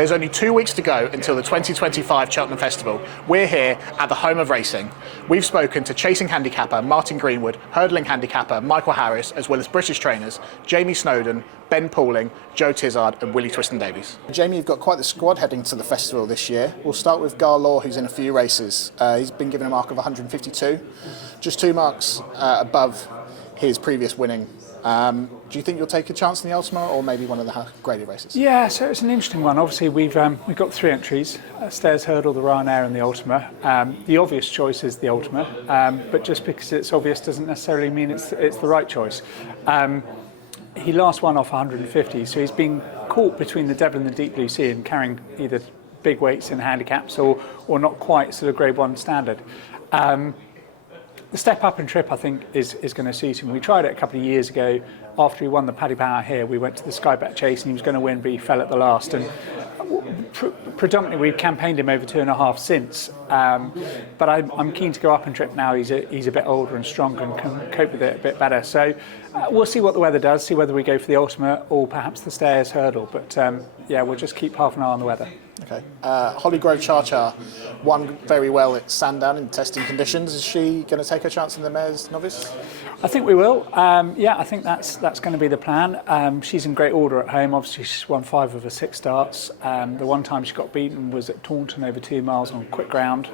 There's only 2 weeks to go until the 2025 Cheltenham Festival. We're here at the home of racing. We've spoken to chasing handicapper Martin Greenwood, hurdling handicapper Michael Harris, as well as British trainers Jamie Snowden, Ben Pauling, Joe Tizzard and Willie Twiston-Davies. Jamie, you've got quite the squad heading to the festival this year. We'll start with Garlaw, who's in a few races. He's been given a mark of 152, just 2 marks above his previous winning. Do you think you'll take a chance in the Ultima or maybe one of the graded races? Yeah, so it's an interesting one. Obviously, we've got 3 entries: Stairs Hurdle, the Ryanair, and the Ultima. The obvious choice is the Ultima, but just because it's obvious doesn't necessarily mean it's the right choice. He last won off 150, so he's been caught between the devil and the deep blue sea and carrying either big weights in handicaps or not quite sort of Grade 1 standard. The step up and trip, I think, is going to suit him. We tried it a couple of years ago. After he won the Paddy Power here, we went to the Sky Bet Chase and he was going to win, but he fell at the last. And predominantly, we've campaigned him over 2.5 since. But I'm keen to go up and trip now. He's a bit older and stronger and can cope with it a bit better. So we'll see what the weather does, see whether we go for the Ultimate or perhaps the Stairs Hurdle. But yeah, we'll just keep half an eye on the weather. Okay. Hollygrove Cha-Cha won very well at Sandown in testing conditions. Is she going to take a chance in the Mares Novice? I think we will. Yeah, I think that's going to be the plan. She's in great order at home. Obviously, she's won 5 of her 6 starts. The one time she got beaten was at Taunton over 2 miles on quick ground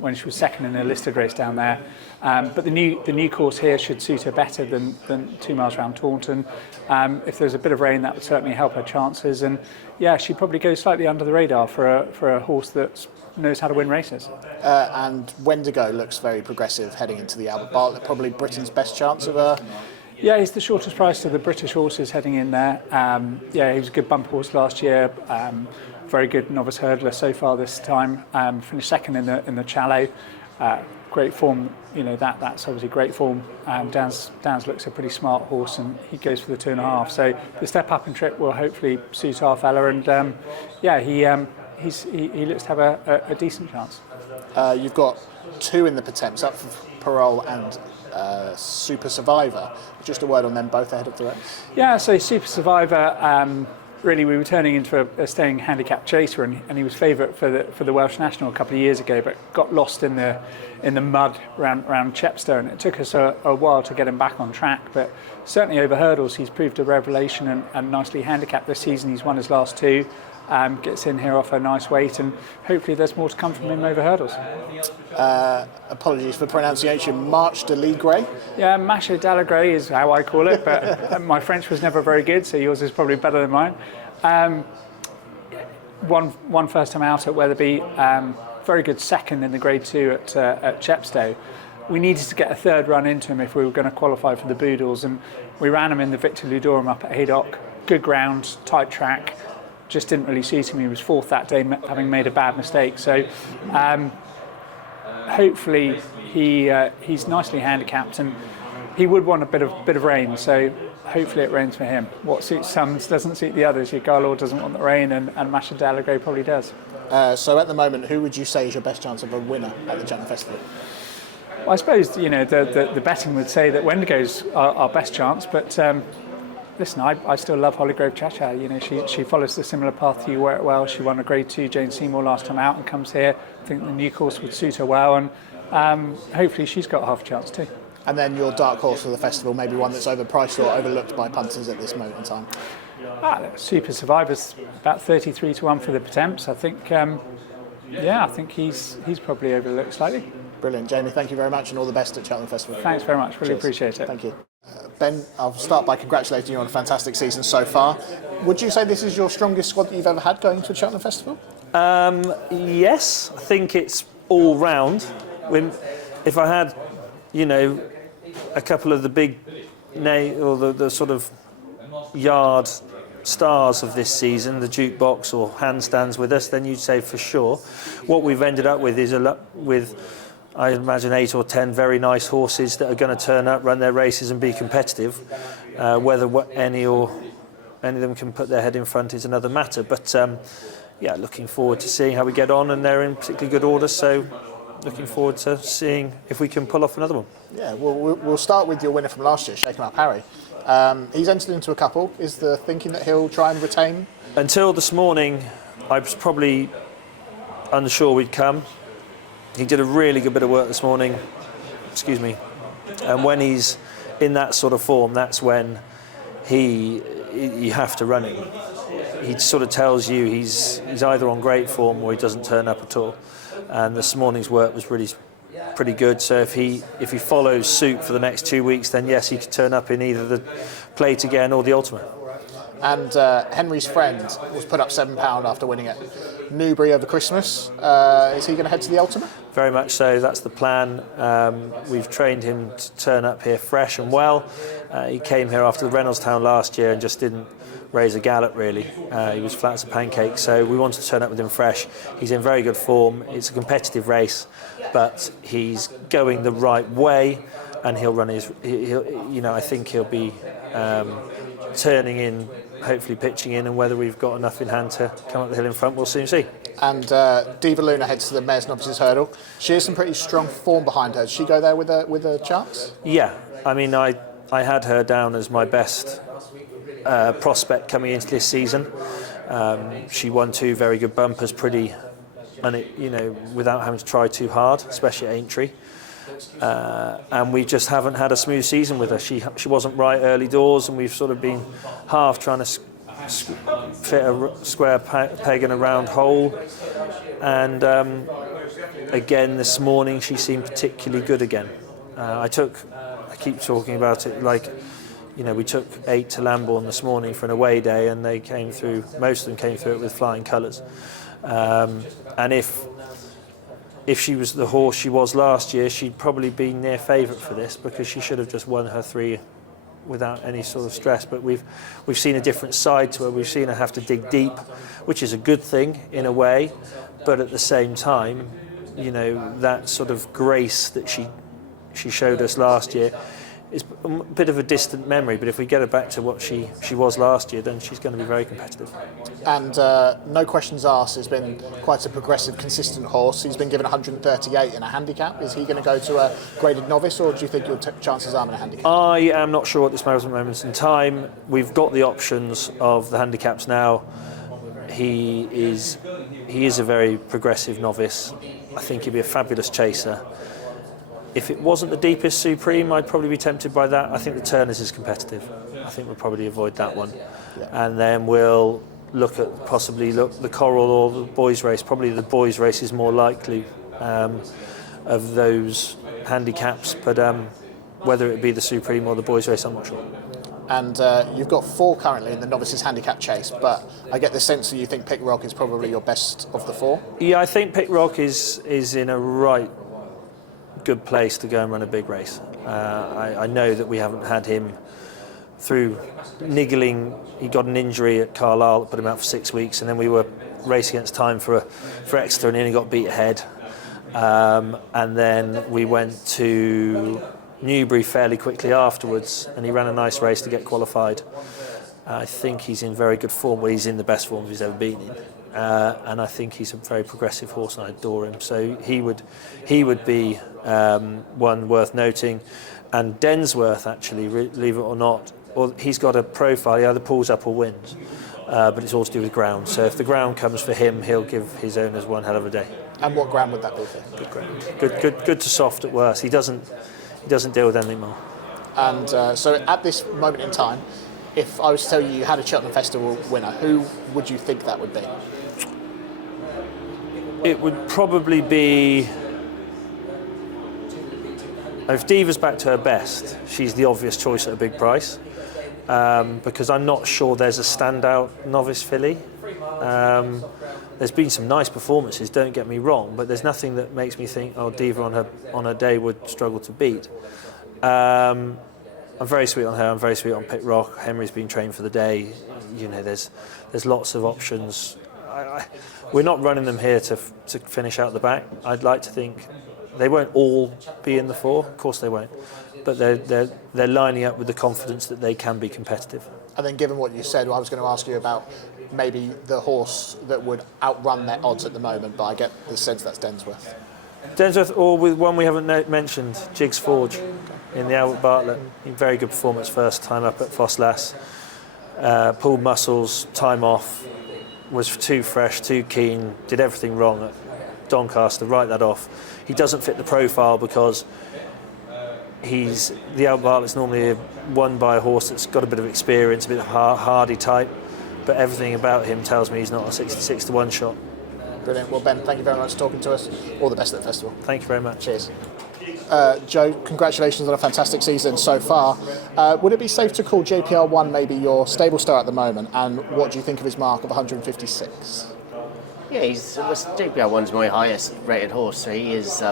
when she was second in a listed race down there. But the new course here should suit her better than 2 miles around Taunton. If there's a bit of rain, that would certainly help her chances. And yeah, she'd probably go slightly under the radar for a horse that knows how to win races. And Wendigo looks very progressive heading into the Albert Bartlett, probably Britain's best chance of her. Yeah, he's the shortest price of the British horses heading in there. Yeah, he was a good bumper horse last year. Very good novice hurdler so far this time. Finished second in the Challow. Great form, you know, that's obviously great form. Downs looks a pretty smart horse and he goes for the 2.5. So the step up and trip will hopefully suit our fella, and yeah, he looks to have a decent chance. You've got 2 in the Patents, up for Parole and Super Survivor. Just a word on them both ahead of the race. Yeah, so Super Survivor, really we were turning into a staying handicap chaser, and he was favourite for the Welsh National a couple of years ago, but got lost in the mud around Chepstow, and it took us a while to get him back on track. But certainly over hurdles, he's proved a revelation and nicely handicapped this season. He's won his last 2. Gets in here off a nice weight, and hopefully there's more to come from him over hurdles. Apologies for pronunciation. Marche de Ligre. Yeah, Marche de Ligre is how I call it, but my French was never very good, so yours is probably better than mine. One first time out at Wetherby, very good second in the Grade 2 at Chepstow. We needed to get a 3rd run into him if we were going to qualify for the Boodles, and we ran him in the Victor Ludorum up at Haydock. Good ground, tight track. Just didn't really suit him. He was 4th that day, having made a bad mistake. So hopefully he's nicely handicapped, and he would want a bit of rain. So hopefully it rains for him. What suits some doesn't suit the others. Your Garlaw doesn't want the rain, and Marche de Ligre probably does. So at the moment, who would you say is your best chance of a winner at the Cheltenham Festival? Well, I suppose the betting would say that Wendigo's our best chance, but. Listen, I still love Hollygrove Cha-Cha. You know, she follows the similar path to you well. She won a Grade 2 Jane Seymour last time out and comes here. I think the new course would suit her well, and hopefully she's got half a chance too. And then your dark horse for the festival, maybe one that's overpriced or overlooked by punters at this moment in time. Super Survivor's about 33 to 1 for the Patents. I think, I think he's probably overlooked slightly. Brilliant, Jamie. Thank you very much, and all the best at Cheltenham Festival. Thanks very much. Really Cheers. Appreciate it. Thank you. Ben, I'll start by congratulating you on a fantastic season so far. Would you say this is your strongest squad that you've ever had going to the Cheltenham Festival? Yes, I think it's all round. If I had, a couple of the big or the sort of yard stars of this season, the jukebox or handstands with us, then you'd say for sure. What we've ended up with is I imagine 8 or 10 very nice horses that are going to turn up, run their races and be competitive. Whether any of them can put their head in front is another matter. But looking forward to seeing how we get on, and they're in particularly good order. So looking forward to seeing if we can pull off another one. Yeah, we'll start with your winner from last year, Shaken Up Harry. He's entered into a couple. Is the thinking that he'll try and retain? Until this morning, I was probably unsure we'd come. He did a really good bit of work this morning. Excuse me. And when he's in that sort of form, that's when you have to run him. He sort of tells you he's either on great form or he doesn't turn up at all. And this morning's work was really pretty good. So if he follows suit for the next 2 weeks, then yes, he could turn up in either the plate again or the ultimate. And Henry's friend was put up £7 after winning at Newbury over Christmas. Is he going to head to the ultimate? Very much so. That's the plan. We've trained him to turn up here fresh and well. He came here after the Reynoldstown last year and just didn't raise a gallop really. He was flat as a pancake, so we wanted to turn up with him fresh. He's in very good form. It's a competitive race, but he's going the right way, and he'll run his. I think he'll be turning in, hopefully pitching in, and whether we've got enough in hand to come up the hill in front, we'll soon see. And Diva Luna heads to the Mares Novices Hurdle. She has some pretty strong form behind her. Does she go there with a chance? Yeah, I mean, I had her down as my best prospect coming into this season. She won 2 very good bumpers, without having to try too hard, especially at Aintree. And we just haven't had a smooth season with her. She wasn't right early doors, and we've sort of been half trying to fit a square peg in a round hole. And again this morning she seemed particularly good again. I keep talking about it like, we took 8 to Lambourne this morning for an away day, and most of them came through it with flying colours. And if she was the horse she was last year, she'd probably be near favourite for this, because she should have just won her 3 without any sort of stress. But we've seen a different side to her. We've seen her have to dig deep, which is a good thing in a way, but at the same time, that sort of grace that she showed us last year is a bit of a distant memory. But if we get her back to what she was last year, then she's going to be very competitive. And no questions asked, has been quite a progressive, consistent horse. He's been given 138 in a handicap. Is he going to go to a graded novice, or do you think your chances are in a handicap? I am not sure at this moment in time. We've got the options of the handicaps now. He is a very progressive novice. I think he'd be a fabulous chaser. If it wasn't the deepest Supreme, I'd probably be tempted by that. I think the Turners is competitive. I think we'll probably avoid that one. Yeah. And then we'll look at the Coral or the boys race. Probably the boys race is more likely of those handicaps, but whether it be the Supreme or the boys race, I'm not sure. And you've got 4 currently in the novices handicap chase, but I get the sense that you think Pick Rock is probably your best of the 4. Yeah, I think Pick Rock is in a right good place to go and run a big race. I know that we haven't had him through niggling. He got an injury at Carlisle that put him out for 6 weeks, and then we were racing against time for Exeter, and then he got beat ahead. And then we went to Newbury fairly quickly afterwards, and he ran a nice race to get qualified. I think he's in very good form. Well, he's in the best form he's ever been in. And I think he's a very progressive horse, and I adore him. So he would be one worth noting. And Densworth, actually, believe it or not, he's got a profile. He either pulls up or wins, but it's all to do with ground. So if the ground comes for him, he'll give his owners one hell of a day. And what ground would that be for him? Good ground. Good to soft at worst. He doesn't deal with anything more. And so at this moment in time, if I was to tell you had a Cheltenham Festival winner, who would you think that would be? It would probably be, if Diva's back to her best, she's the obvious choice at a big price, because I'm not sure there's a standout novice filly. There's been some nice performances, don't get me wrong, but there's nothing that makes me think, Diva on her day would struggle to beat. I'm very sweet on her. I'm very sweet on Pick Rock. Henry's been trained for the day. There's lots of options. We're not running them here to finish out the back. I'd like to think they won't all be in the 4. Of course they won't, but they're lining up with the confidence that they can be competitive. And then, given what you said, I was going to ask you about maybe the horse that would outrun their odds at the moment, but I get the sense that's Densworth. Densworth, or with one we haven't mentioned, Jig's Forge in the Albert Bartlett. Very good performance first time up at Fosslas. Pulled muscles, time off. was too fresh, too keen, did everything wrong at Doncaster, write that off. He doesn't fit the profile because the Albert Bartlett's normally won by a horse that's got a bit of experience, a bit of hardy type, but everything about him tells me he's not a 66 to 1 shot. Brilliant. Well, Ben, thank you very much for talking to us. All the best at the festival. Thank you very much. Cheers. Joe, congratulations on a fantastic season so far. Would it be safe to call JPR1 maybe your stable star at the moment? And what do you think of his mark of 156? Yeah, JPR1's my highest rated horse, so he is,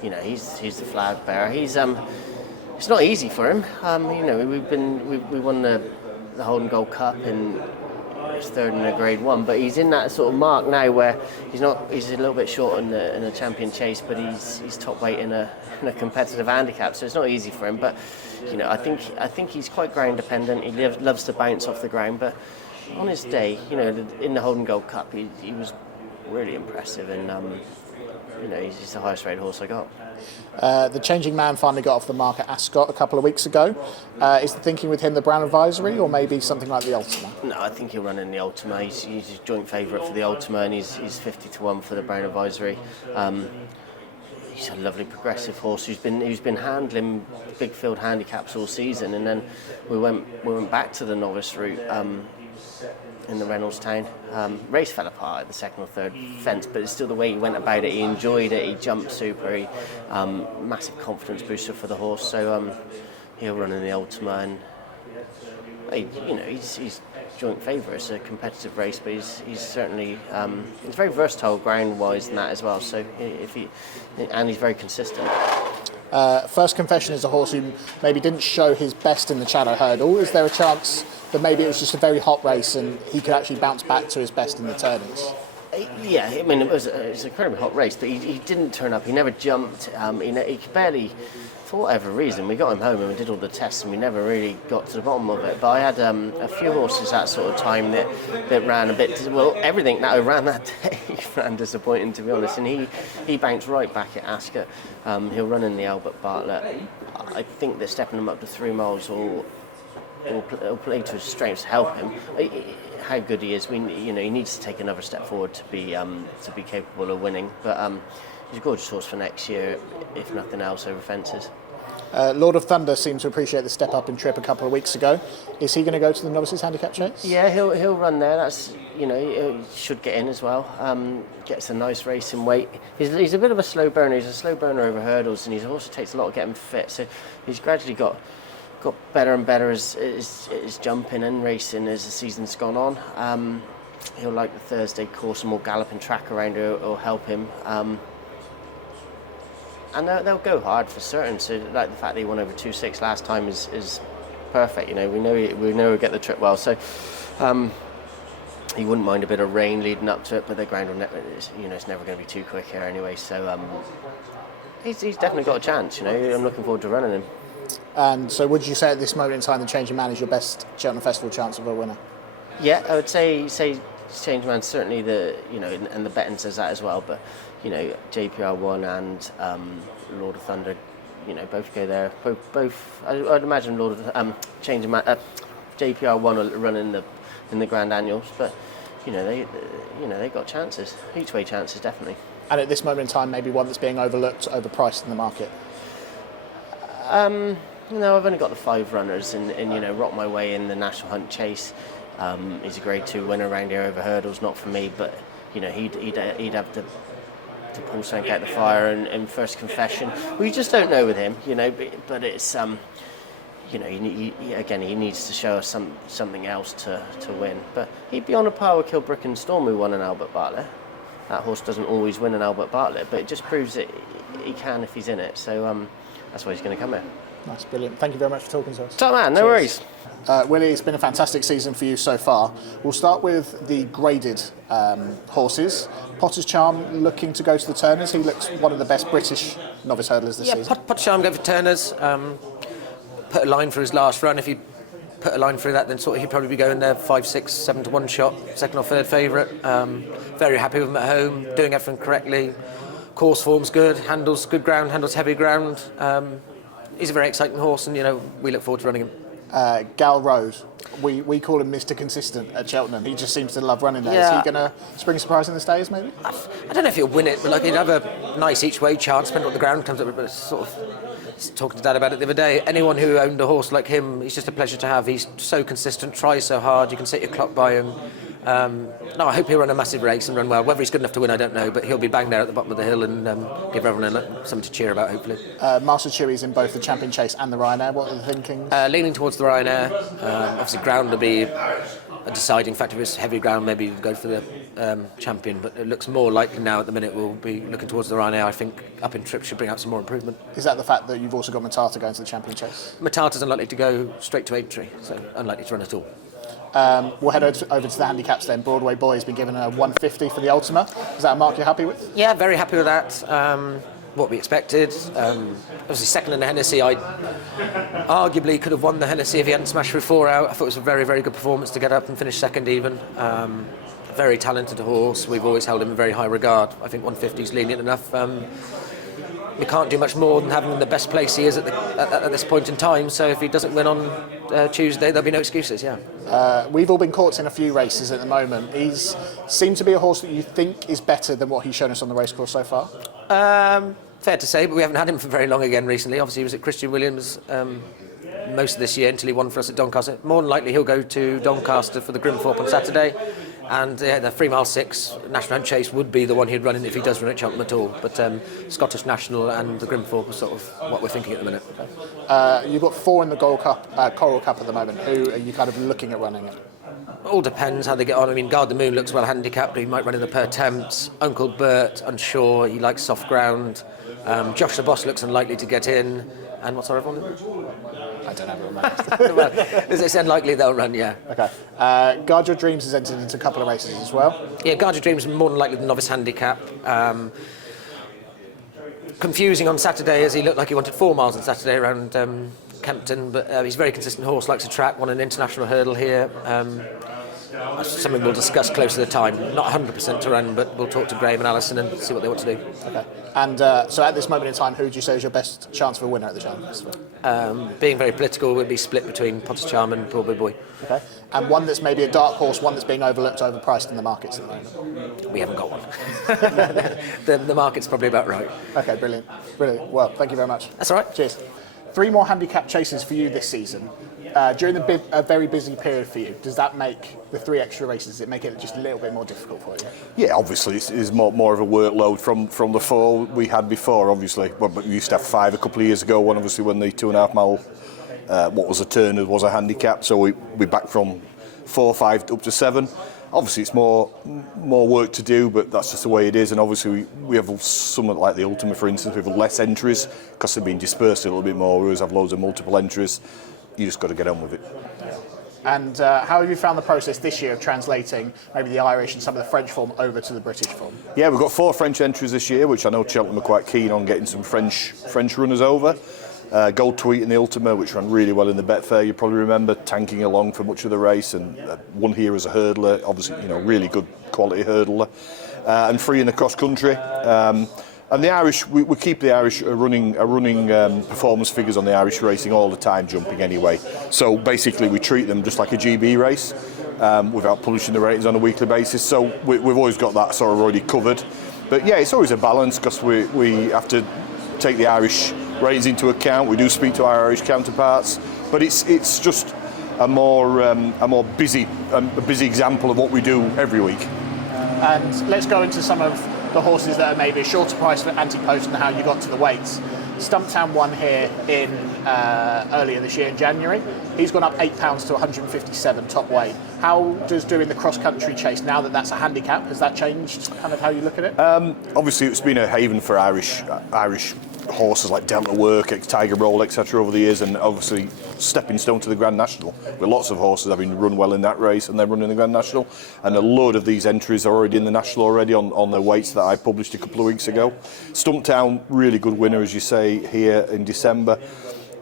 he's the flag bearer. It's not easy for him. We won the Holden Gold Cup in his third in a Grade 1, but he's in that sort of mark now where he's a little bit short in the champion chase, but he's top weight in a competitive handicap, so it's not easy for him. But I think he's quite ground dependent. He loves to bounce off the ground, but on his day, in the Holden Gold Cup, he was really impressive, and he's the highest rated horse I got. The Changing Man finally got off the mark at Ascot a couple of weeks ago. Is the thinking with him the Brown Advisory, or maybe something like the Ultima? No, I think he'll run in the Ultima. He's a joint favourite for the Ultima, and he's 50 to 1 for the Brown Advisory. He's a lovely progressive horse who's been handling big field handicaps all season, and then we went back to the novice route in the Reynoldstown. Race fell apart at the second or third fence, but it's still the way he went about it. He enjoyed it. He jumped super. Massive confidence booster for the horse. So he'll run in the Ultima, and he's joint favourite. It's a competitive race, but he's certainly he's very versatile ground-wise in that as well. So he's very consistent. First Confession is a horse who maybe didn't show his best in the Channel Hurdle. Is there a chance that maybe it was just a very hot race and he could actually bounce back to his best in the turnings? Yeah, I mean, it was an incredibly hot race, but he didn't turn up. He never jumped. He barely, for whatever reason, we got him home and we did all the tests and we never really got to the bottom of it. But I had a few horses that sort of time that ran a bit, everything that I ran that day ran disappointing, to be honest. And he bounced right back at Ascot. He'll run in the Albert Bartlett. I think that stepping him up to 3 miles will play to his strengths to help him. How good he is, he needs to take another step forward to be capable of winning. But he's a gorgeous horse for next year, if nothing else, over fences. Lord of Thunder seemed to appreciate the step up in trip a couple of weeks ago. Is he going to go to the novices handicap chase? Yeah, he'll run there. That's he should get in as well. Gets a nice racing weight. He's a bit of a slow burner. He's a slow burner over hurdles, and he also takes a lot to get him fit. So he's gradually got better and better as jumping and racing as the season's gone on. He'll like the Thursday course, and more galloping track around will help him. And they'll go hard for certain. So like the fact that he won over 2.6 last time is perfect. We know he'll get the trip well. So he wouldn't mind a bit of rain leading up to it, but the ground will it's never going to be too quick here anyway. So he's definitely got a chance. I'm looking forward to running him. And so would you say at this moment in time the Changing Man is your best Cheltenham Festival chance of a winner? Yeah, I would say Changing Man's certainly and the betting says that as well, but JPR1 and Lord of Thunder, both go there. Both I'd imagine Changing Man, JPR1 will run in the Grand Annuals, but they got chances, each way chances definitely. And at this moment in time, maybe one that's being overlooked, overpriced in the market? No, I've only got the 5 runners, and Rock My Way in the National Hunt Chase. He's a Grade 2 winner around here over hurdles, not for me, but he'd have to pull something out the fire in First Confession. We just don't know with him, but it's he needs to show us something else to win. But he'd be on a par with Kilbrick and Storm, who won an Albert Bartlett. That horse doesn't always win an Albert Bartlett, but it just proves that he can if he's in it. So that's why he's going to come here. That's brilliant. Thank you very much for talking to us. Top man, no worries. Willie, it's been a fantastic season for you so far. We'll start with the graded horses. Potter's Charm looking to go to the Turners. He looks one of the best British novice hurdlers this season. Potter's Charm go for Turners. Put a line for his last run. If he put a line through that, then he'd probably be going there 5, 6, 7 to 1 shot. Second or third favourite. Very happy with him at home. Doing everything correctly. Course form's good. Handles good ground. Handles heavy ground. He's a very exciting horse, and we look forward to running him. Gal Road, we call him Mr. Consistent at Cheltenham. He just seems to love running there. Yeah. Is he going to spring a surprise in the stays, maybe? I don't know if he'll win it, but like he'd have a nice each way chance, depending on what the ground comes up with. But it's sort of talking to Dad about it the other day. Anyone who owned a horse like him, he's just a pleasure to have. He's so consistent, tries so hard. You can set your clock by him. No, I hope he'll run a massive race and run well. Whether he's good enough to win, I don't know, but he'll be bang there at the bottom of the hill and give everyone something to cheer about, hopefully. Master Chewy's in both the Champion Chase and the Ryanair. What are the thinkings? Leaning towards the Ryanair. Obviously, ground will be a deciding factor. If it's heavy ground, maybe we'll go for the Champion, but it looks more likely now at the minute we'll be looking towards the Ryanair. I think up in trip should bring out some more improvement. Is that the fact that you've also got Matata going to the Champion Chase? Matata's unlikely to go straight to Aintree, so unlikely to run at all. We'll head over to the handicaps then. Broadway Boy has been given a 150 for the Ultima. Is that a mark you're happy with? Yeah, very happy with that. What we expected. Obviously, second in the Hennessy, I arguably could have won the Hennessy if he hadn't smashed through 4 out. I thought it was a very, very good performance to get up and finish second even. Very talented horse. We've always held him in very high regard. I think 150 is lenient enough. We can't do much more than have him in the best place he is at this point in time. So if he doesn't win on Tuesday, there'll be no excuses. Yeah. We've all been caught in a few races at the moment. He's seemed to be a horse that you think is better than what he's shown us on the racecourse so far. Fair to say, but we haven't had him for very long again recently. Obviously, he was at Christian Williams most of this year until he won for us at Doncaster. More than likely, he'll go to Doncaster for the Grimthorpe on Saturday. And the 3 mile 6 National Hunt Chase would be the one he'd run in if he does run at Cheltenham at all. But Scottish National and the Grimthorpe are sort of what we're thinking at the minute. You've got 4 in the Coral Cup at the moment. Who are you kind of looking at running it? All depends how they get on. I mean, Guard the Moon looks well handicapped, but he might run in the per temps. Uncle Bert, unsure, he likes soft ground. Josh the Boss looks unlikely to get in. And what's our other one? I don't know. Well, it's unlikely they'll run, yeah. Okay. Guard Your Dreams has entered into a couple of races as well. Yeah, Guard Your Dreams more than likely the novice handicap. Confusing on Saturday as he looked like he wanted 4 miles on Saturday around Kempton, but he's a very consistent horse, likes to track, won an international hurdle here. Something we'll discuss closer to the time. Not 100% to run, but we'll talk to Graham and Alison and see what they want to do. Okay. And so at this moment in time, who would you say is your best chance for a winner at the Cheltenham Festival? Being very political, would be split between Potter's Charm and Broadway Boy. Okay. And one that's maybe a dark horse, one that's being overlooked, overpriced in the markets at the moment? We haven't got one. the market's probably about right. Okay, brilliant. Brilliant. Well, thank you very much. That's all right. Cheers. 3 more handicap chases for you this season. During a very busy period for you, does that make the 3 extra races, does it make it just a little bit more difficult for you? Yeah, obviously it's more of a workload from the 4 we had before, obviously. But we used to have 5 a couple of years ago, one obviously when the 2.5 mile, what was a turner was a handicap, so we back from 4, 5 up to 7. Obviously it's more work to do, but that's just the way it is. And obviously we have something like the Ultima, for instance, with less entries because they've been dispersed a little bit more, whereas have loads of multiple entries. You just got to get on with it. And how have you found the process this year of translating maybe the Irish and some of the French form over to the British form? Yeah, we've got 4 French entries this year, which I know Cheltenham are quite keen on getting some French runners over. Gold Tweet in the Ultima, which ran really well in the Betfair, you probably remember, tanking along for much of the race, and won here as a hurdler, obviously, really good quality hurdler, and 3 in the cross country. And the Irish, we keep the Irish running performance figures on the Irish racing all the time, jumping anyway. So basically we treat them just like a GB race without publishing the ratings on a weekly basis. So we've always got that sort of already covered. But yeah, it's always a balance because we have to take the Irish ratings into account. We do speak to our Irish counterparts, but it's just a more busy example of what we do every week. And let's go into some of the horses that are maybe a shorter price for anti-post and how you got to the weights. Stumptown won here in earlier this year in January. He's gone up £8 to 157 top weight. How does doing the cross-country chase, now that that's a handicap, has that changed kind of how you look at it? Obviously it's been a haven for Irish horses like Delta Work, Tiger Roll, etc. over the years, and obviously stepping stone to the Grand National, with lots of horses having run well in that race and they're running the Grand National, and a load of these entries are already in the National already on their weights that I published a couple of weeks ago. Stumptown, really good winner, as you say, here in December.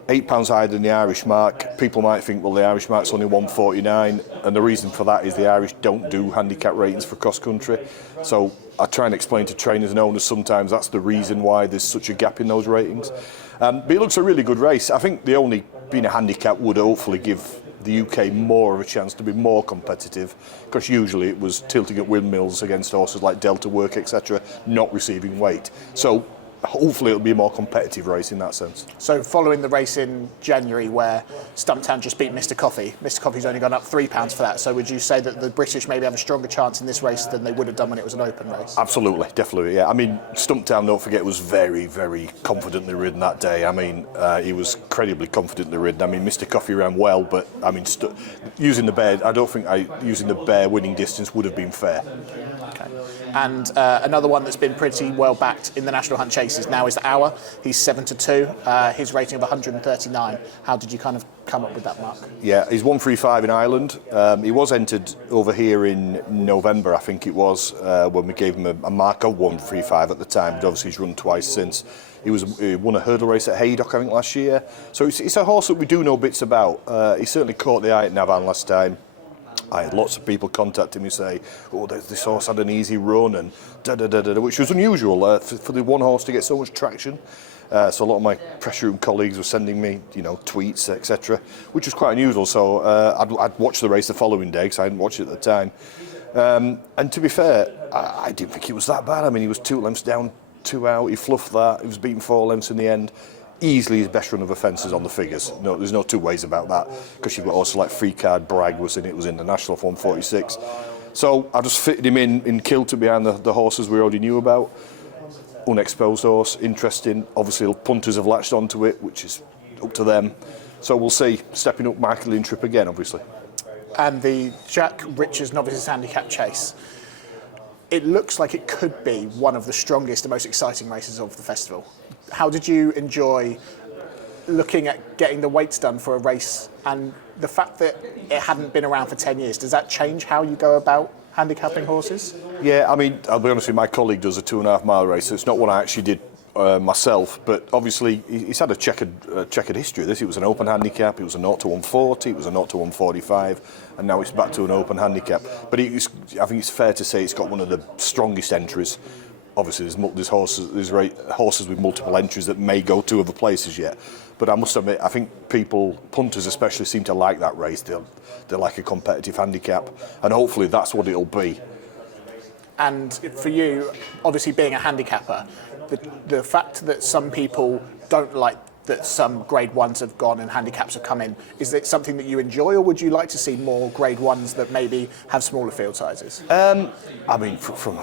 £8 higher than the Irish mark. People might think, well, the Irish mark's only 149, and the reason for that is the Irish don't do handicap ratings for cross country. So I try and explain to trainers and owners sometimes that's the reason why there's such a gap in those ratings. But it looks a really good race. I think the only being a handicap would hopefully give the UK more of a chance to be more competitive, because usually it was tilting at windmills against horses like Delta Work, etc., not receiving weight. So hopefully it'll be a more competitive race in that sense. So following the race in January where Stumptown just beat Mr. Coffee, Mr. Coffee's only gone up £3 for that. So would you say that the British maybe have a stronger chance in this race than they would have done when it was an open race? Absolutely, definitely, yeah. I mean, Stumptown, don't forget, was very, very confidently ridden that day. I mean, he was incredibly confidently ridden. I mean, Mr. Coffee ran well, but I mean, using the bear, I don't think using the bear winning distance would have been fair. Okay. And another one that's been pretty well backed in the National Hunt Chases now is the Hour. He's 7-2, his rating of 139. How did you kind of come up with that mark? Yeah, he's 135 in Ireland. He was entered over here in November, I think it was, when we gave him a mark of 135 at the time, but obviously he's run twice since. He won a hurdle race at Haydock, I think, last year. So it's a horse that we do know bits about. He certainly caught the eye at Navan last time. I had lots of people contact me say, oh, this horse had an easy run and da-da-da-da, which was unusual for the one horse to get so much traction. So a lot of my press room colleagues were sending me, tweets, etc., which was quite unusual. So I'd watched the race the following day because I hadn't watched it at the time. And to be fair, I didn't think it was that bad. I mean, he was 2 lengths down, 2 out. He fluffed that. He was beaten 4 lengths in the end. Easily his best run of offences on the figures. No, there's no two ways about that, because you've got also like Free Card, Bragg was in the National for 146. So I just fitted him in kilter behind the horses we already knew about. Unexposed horse, interesting. Obviously punters have latched onto it, which is up to them. So we'll see. Stepping up Michael Lintrip again, obviously. And the Jack Richards Novices Handicap Chase. It looks like it could be one of the strongest and most exciting races of the festival. How did you enjoy looking at getting the weights done for a race, and the fact that it hadn't been around for 10 years? Does that change how you go about handicapping horses? Yeah, I mean, I'll be honest with you, my colleague does a 2.5 mile race, so it's not one I actually did myself, but obviously he's had a checkered history of this. It was an open handicap, it was a 0 to 140, it was a 0 to 145, and now it's back to an open handicap. But I think it's fair to say it's got one of the strongest entries. Obviously there's horses with multiple entries that may go to other places yet, but I must admit, I think punters especially, seem to like that race. They like a competitive handicap, and hopefully that's what it'll be. And for you, obviously being a handicapper, the fact that some people don't like that some grade ones have gone and handicaps have come in, is it something that you enjoy, or would you like to see more grade ones that maybe have smaller field sizes? I mean, from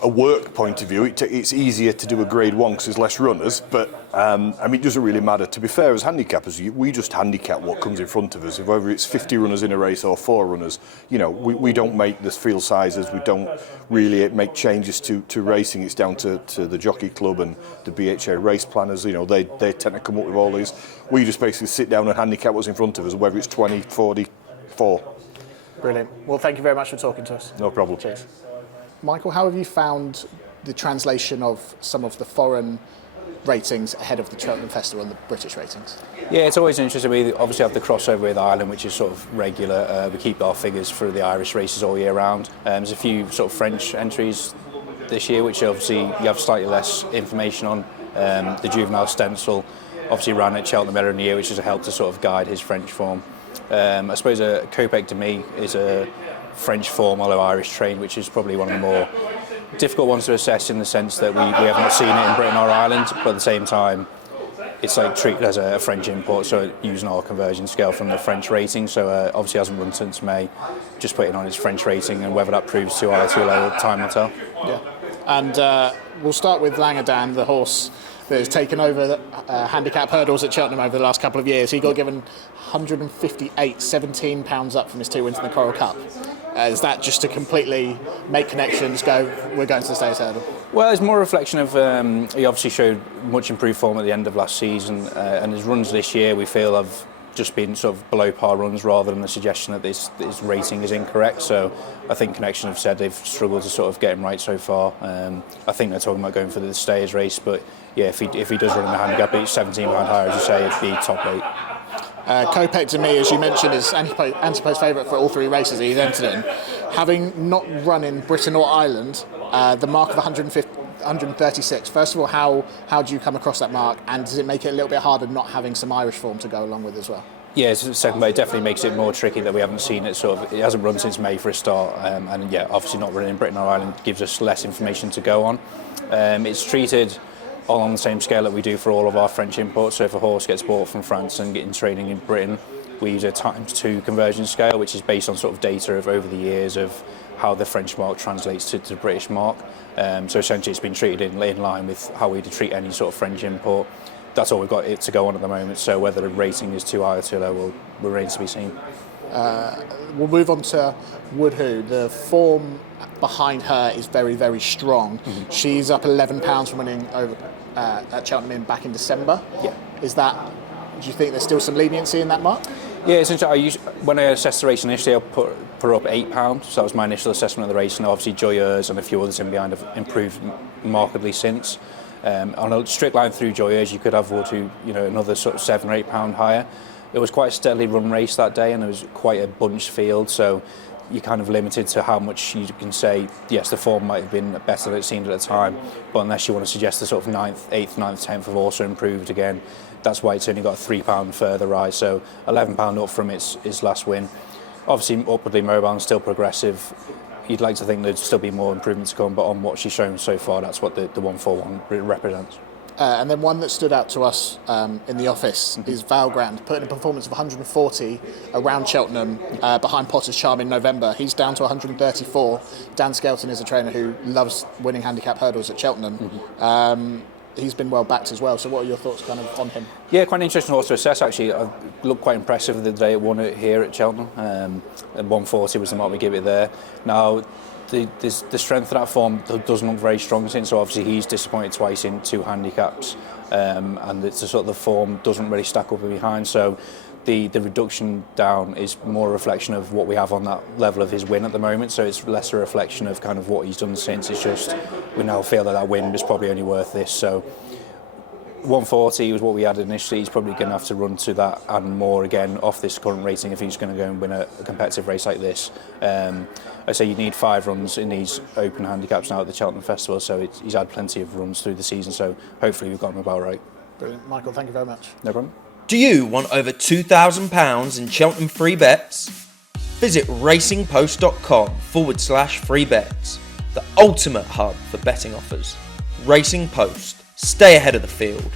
a work point of view, it's easier to do a grade 1 because there's less runners, but I mean, it doesn't really matter. To be fair, as handicappers, we just handicap what comes in front of us. Whether it's 50 runners in a race or 4 runners, we don't make the field sizes, we don't really make changes to racing. It's down to the jockey club and the BHA race planners. They tend to come up with all these. We just basically sit down and handicap what's in front of us, whether it's 20, 40, 4. Brilliant. Well, thank you very much for talking to us. No problem. Cheers. Michael, how have you found the translation of some of the foreign ratings ahead of the Cheltenham Festival and the British ratings? Yeah, it's always interesting. We obviously have the crossover with Ireland, which is sort of regular. We keep our figures for the Irish races all year round. There's a few sort of French entries this year, which obviously you have slightly less information on. The juvenile stencil obviously ran at Cheltenham earlier in the year, which has helped to sort of guide his French form. I suppose a Kopek to me is a French form, although Irish trained, which is probably one of the more difficult ones to assess in the sense that we have not seen it in Britain or Ireland, but at the same time it's like treated as a French import, so using our conversion scale from the French rating. So obviously hasn't run since May, just putting on its French rating, and whether that proves too high or too low, time will tell. Yeah, and we'll start with Langadan, the horse that has taken over the handicap hurdles at Cheltenham over the last couple of years. He got given 158, £17 up from his 2 wins in the Coral Cup. Is that just to completely make connections, we're going to the Stays hurdle? Well, it's more a reflection of he obviously showed much improved form at the end of last season, and his runs this year we feel have just been sort of below par runs rather than the suggestion that this rating is incorrect. So I think Connection have said they've struggled to sort of get him right so far. I think they're talking about going for the Stays race, but yeah, if he does run in the handicap, it's £17 higher, as you say, it'd be top 8. Kopek to me, as you mentioned, is Antipode's favourite for all 3 races he's entered in. Having not run in Britain or Ireland, the mark of 136. First of all, how do you come across that mark, and does it make it a little bit harder not having some Irish form to go along with as well? Yeah, it's the second way. It definitely makes it more tricky that we haven't seen it. It hasn't run since May for a start, and yeah, obviously not running in Britain or Ireland gives us less information to go on. It's treated all on the same scale that we do for all of our French imports. So if a horse gets bought from France and getting training in Britain, we use a ×2 conversion scale, which is based on sort of data of over the years of how the French mark translates to the British mark. So essentially it's been treated in line with how we'd treat any sort of French import. That's all we've got it to go on at the moment, so whether the rating is too high or too low remains to be seen. We'll move on to Woodhoo. The form behind her is very, very strong. Mm-hmm. She's up £11 from winning over at Cheltenham back in December. Yeah. Do you think there's still some leniency in that mark? Yeah, essentially, when I assessed the race initially, I put her up £8, so that was my initial assessment of the race, and obviously Joyeuse and a few others in behind have improved markedly since. On a strict line through Joyeuse, you could have Woodhoo, another sort of £7 or £8 higher. It was quite a steadily run race that day, and it was quite a bunched field, so you're kind of limited to how much you can say, yes, the form might have been better than it seemed at the time, but unless you want to suggest the sort of 9th, 8th, 9th, 10th have also improved again. That's why it's only got a £3 further rise, so £11 up from its last win. Obviously, upwardly mobile and still progressive. You'd like to think there'd still be more improvement to come, but on what she's shown so far, that's what the 141 represents. And then one that stood out to us in the office is Valgrand, putting a performance of 140 around Cheltenham behind Potter's Charm in November. He's down to 134. Dan Skelton is a trainer who loves winning handicap hurdles at Cheltenham. Mm-hmm. He's been well backed as well, so what are your thoughts kind of on him? Yeah, quite an interesting horse to assess actually. I looked quite impressive the day it won it here at Cheltenham. And 140 was the mark we gave it there. Now, the strength of that form doesn't look very strong since, so obviously he's disappointed twice in 2 handicaps, and it's sort of the form doesn't really stack up behind, so the reduction down is more a reflection of what we have on that level of his win at the moment, so it's less a reflection of kind of what he's done since. It's just we now feel that win is probably only worth this, so 140 was what we had initially. He's probably going to have to run to that and more again off this current rating if he's going to go and win a competitive race like this. I say you need 5 runs in these open handicaps now at the Cheltenham Festival, so he's had plenty of runs through the season, so hopefully we've got him about right. Brilliant. Michael, thank you very much. No problem. Do you want over £2,000 in Cheltenham free bets? Visit racingpost.com/free bets, the ultimate hub for betting offers. Racing Post. Stay ahead of the field.